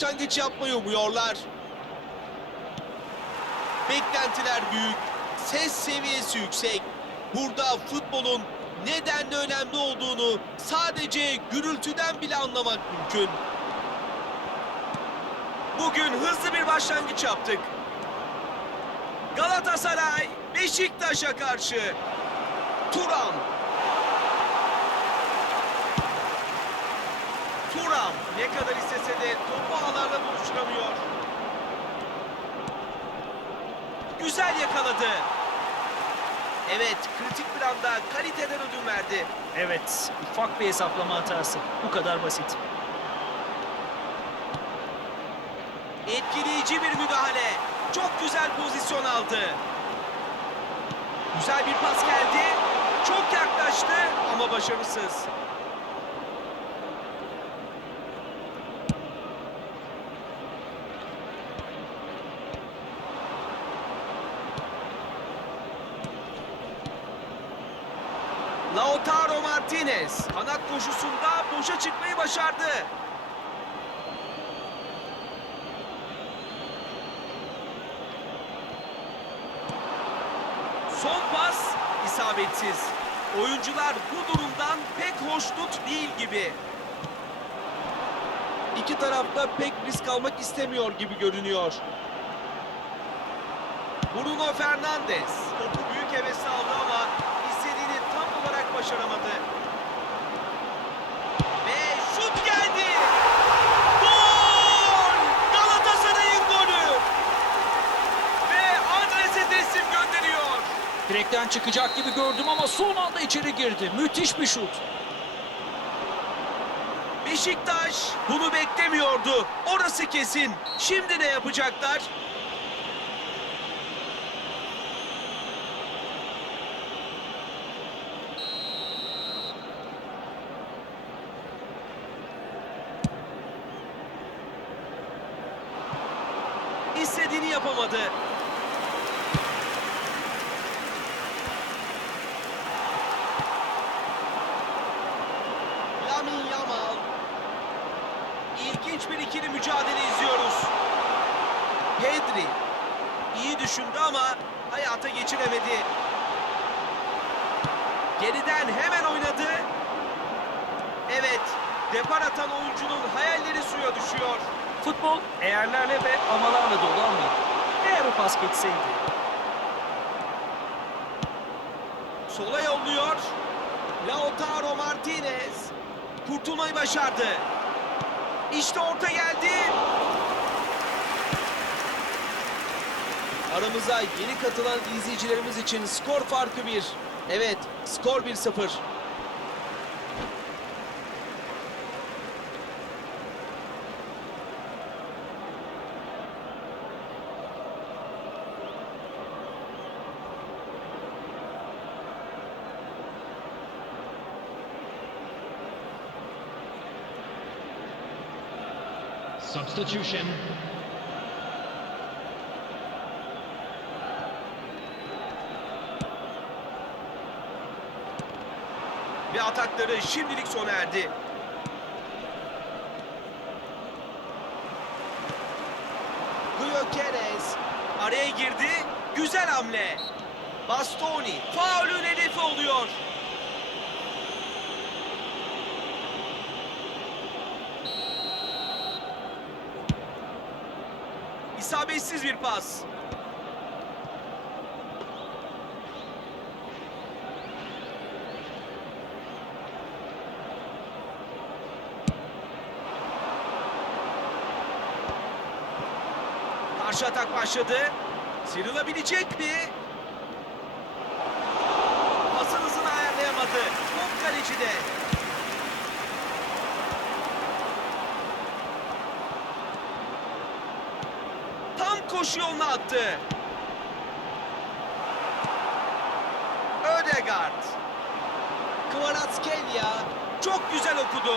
başlangıç yapmayı umuyorlar. Beklentiler büyük, ses seviyesi yüksek. Burada futbolun neden de önemli olduğunu sadece gürültüden bile anlamak mümkün. Bugün hızlı bir başlangıç yaptık. Galatasaray Beşiktaş'a karşı. Turan. Turan ne kadar istese de topu ağlarla buluşturamıyor. Güzel yakaladı. Evet, kritik bir anda kaliteden ödün verdi. Evet, ufak bir hesaplama hatası. Bu kadar basit. Etkileyici bir müdahale. Çok güzel pozisyon aldı. Güzel bir pas geldi. Çok yaklaştı ama başarısız. Lautaro Martinez kanat koşusunda boşa çıkmayı başardı. Son pas isabetsiz. Oyuncular bu durumdan pek hoşnut değil gibi. İki tarafta pek risk almak istemiyor gibi görünüyor. Bruno Fernandes topu büyük hevesle aldı başaramadı. Ve şut geldi. Gol! Galatasaray'ın golü. Ve adrese teslim gönderiyor. Direkten çıkacak gibi gördüm ama son anda içeri girdi. Müthiş bir şut. Beşiktaş bunu beklemiyordu. Orası kesin. Şimdi ne yapacaklar? Yapamadı. Lamin Yamal. İlginç bir ikili mücadele izliyoruz. Pedri iyi düşündü ama hayata geçiremedi. Geriden hemen oynadı. Evet, depar atan oyuncunun hayalleri suya düşüyor. Futbol eğerlerle ve amalarla dolu ama eğer o pas geçseydi. Sola yolluyor. Lautaro Martinez kurtulmayı başardı. İşte orta geldi. Aramıza yeni katılan izleyicilerimiz için skor farkı bir. Evet, skor 1-0. Substitution. Ve atakları şimdilik sona erdi. Gyökeres araya girdi. Güzel hamle. Bastoni faulün hedefi oluyor. İsabetsiz bir pas. Karşı atak başladı. Sıyrılabilecek mi? Pasın hızını ayarlayamadı. Top kalecide. Tam koşu yoluna attı. Ödegaard. Kvaratskhelia çok güzel okudu.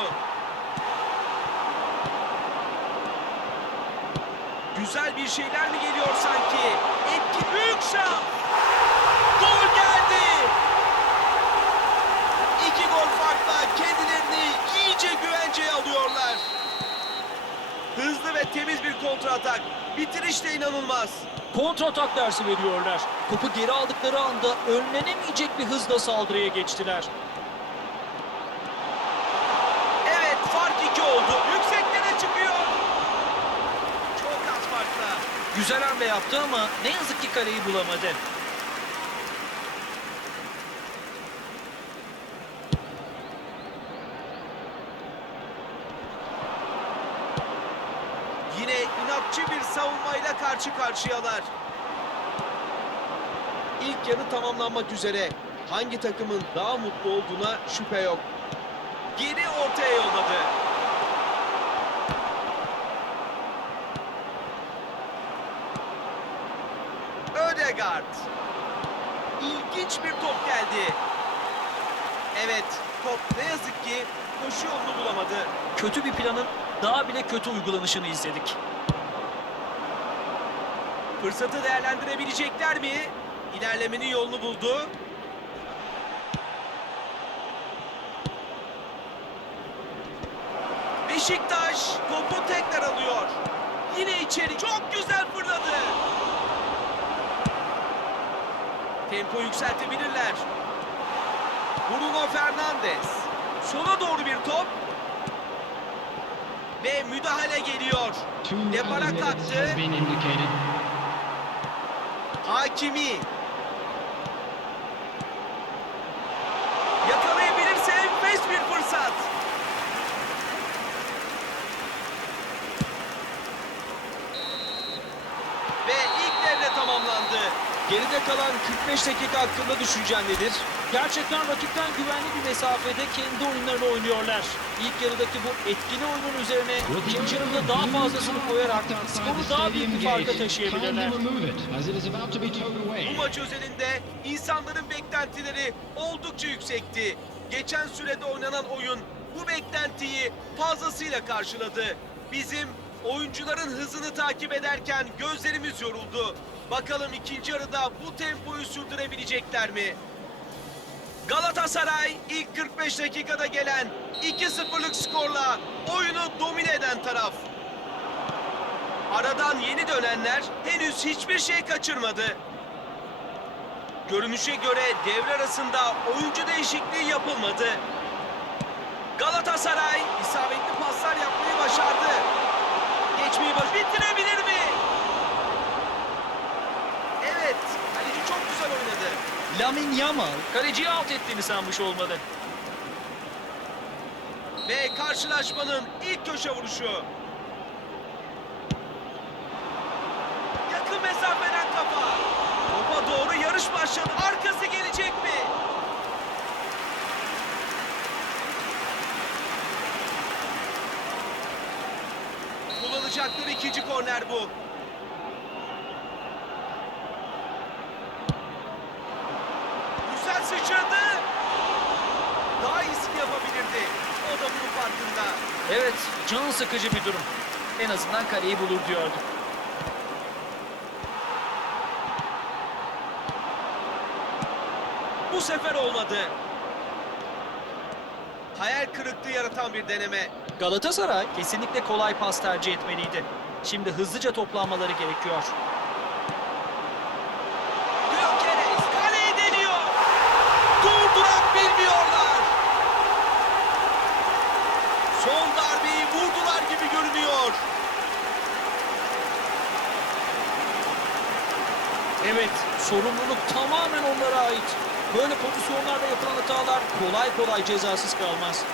Güzel bir şeyler mi geliyor sanki? Etki büyük şans. Gol geldi. İki gol farkla kendilerini iyice güvenceye alıyorlar. Hızlı ve temiz bir atak. Bitiriş de inanılmaz. Kontratak dersi veriyorlar. Topu geri aldıkları anda önlenemeyecek bir hızla saldırıya geçtiler. Evet fark iki oldu. Yükseklere çıkıyor. Çok az farkla. Güzel hamle yaptı ama ne yazık ki kaleyi bulamadı. Yine inatçı bir savunmayla karşı karşıyalar. İlk yarı tamamlanmak üzere. Hangi takımın daha mutlu olduğuna şüphe yok. Geri ortaya yolladı. Ödegaard. İlginç bir top geldi. Evet, top ne yazık ki koşu yolunu bulamadı. Kötü bir planın daha bile kötü uygulanışını izledik. Fırsatı değerlendirebilecekler mi? İlerlemenin yolunu buldu. Beşiktaş topu tekrar alıyor. Yine içeri çok güzel fırladı. Tempo yükseltebilirler. Bruno Fernandes. Sola doğru bir top. Ve müdahale geliyor. Depara early Hakimi. Yakalayabilirse enfes bir fırsat. Ve ilk devre tamamlandı. Geride kalan 45 dakika hakkında düşüncen nedir? Gerçekten rakipten güvenli bir mesafede kendi oyunlarını oynuyorlar. İlk yarıdaki bu etkili oyunun üzerine ikinci yarıda daha fazlasını koyarak skoru daha büyük bir farka taşıyabilirler. Bu maç özelinde insanların beklentileri oldukça yüksekti. Geçen sürede oynanan oyun bu beklentiyi fazlasıyla karşıladı. Bizim oyuncuların hızını takip ederken gözlerimiz yoruldu. Bakalım ikinci yarıda bu tempoyu sürdürebilecekler mi? Galatasaray ilk 45 dakikada gelen 2-0'lık skorla oyunu domine eden taraf. Aradan yeni dönenler henüz hiçbir şey kaçırmadı. Görünüşe göre devre arasında oyuncu değişikliği yapılmadı. Galatasaray isabetli paslar yapmayı başardı. Geçmeyi baş... Bitirebilir mi? Evet, kaleci çok güzel oynadı. Lamin Yamal kaleciyi alt ettiğini sanmış olmalı. Ve karşılaşmanın ilk köşe vuruşu. Yakın mesafeden kafa. Topa doğru yarış başladı. Arkası gelecek mi? Kullanacakları ikinci korner bu. Güzel sıçradı. Daha iyisini yapabilirdi. O da bunun farkında. Evet, can sıkıcı bir durum. En azından kaleyi bulur diyorduk. Bu sefer olmadı. Hayal kırıklığı yaratan bir deneme. Galatasaray kesinlikle kolay pas tercih etmeliydi. Şimdi hızlıca toplanmaları gerekiyor. Gyökeres kaleyi deniyor. Durdurak bilmiyorlar. Son darbeyi vurdular gibi görünüyor. Evet, sorumluluk tamamen onlara ait. Böyle pozisyonlarda yapılan hatalar kolay kolay cezasız kalmaz.